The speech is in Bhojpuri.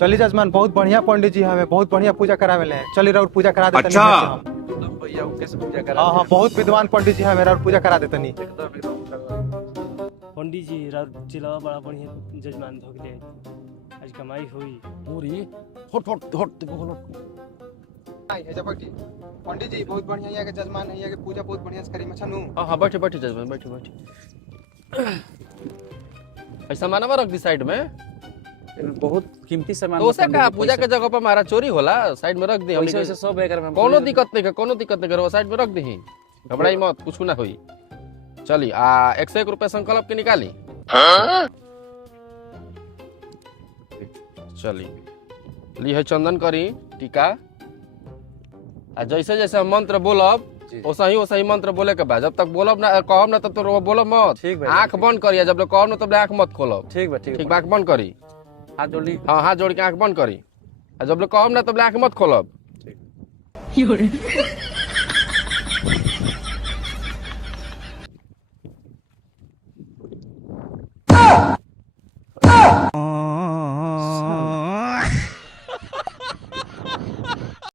चली जजमान बहुत बढ़िया पंडित जी हमें बहुत बढ़िया पूजा करावे ले चली राउर पूजा करा देते अच्छा। भैया कैसे पूजा करा हाँ बहुत विद्वान पंडित जी हमें राउर पूजा करा देते नहीं पंडित जी चिलावा बड़ा बढ़िया जजमान धोगले आज कमाई हुई पूरी हट हट हट पंडित जी बहुत बढ़िया यहाँ के जजमान है यहाँ के पूजा बहुत बढ़िया से करी मछनु हाँ बैठे बैठे जजमान बैठे बैठे ऐसा मानवा रख दी साइड में बहुत कीमती सामान तो उसे कहा पूजा के जगह पर हमारा चोरी होला साइड में रख दी वैसे वैसे सब एकर में कोनो दिक्कत नहीं है कोनो दिक्कत नहीं करो साइड में रख दी घबराई मत कुछ ना हुई चली 101 रुपए संकल्प के निकाली चली ली है चंदन करी टीका आ जैसे जैसे हम मंत्र बोलब वैसा ही मंत्र बोले के बाद जब तक बोलब ना कहब ना तब तो बोलब मत ठीक भाई आंख बंद करिए जब तक कहब ना तब आंख मत खोलब ठीक बा ठीक बा आंख बंद करी हाथ जोड़ ली हाँ हाथ जोड़ के आंख बंद करी जब तक कहब ना तब आंख मत खोलब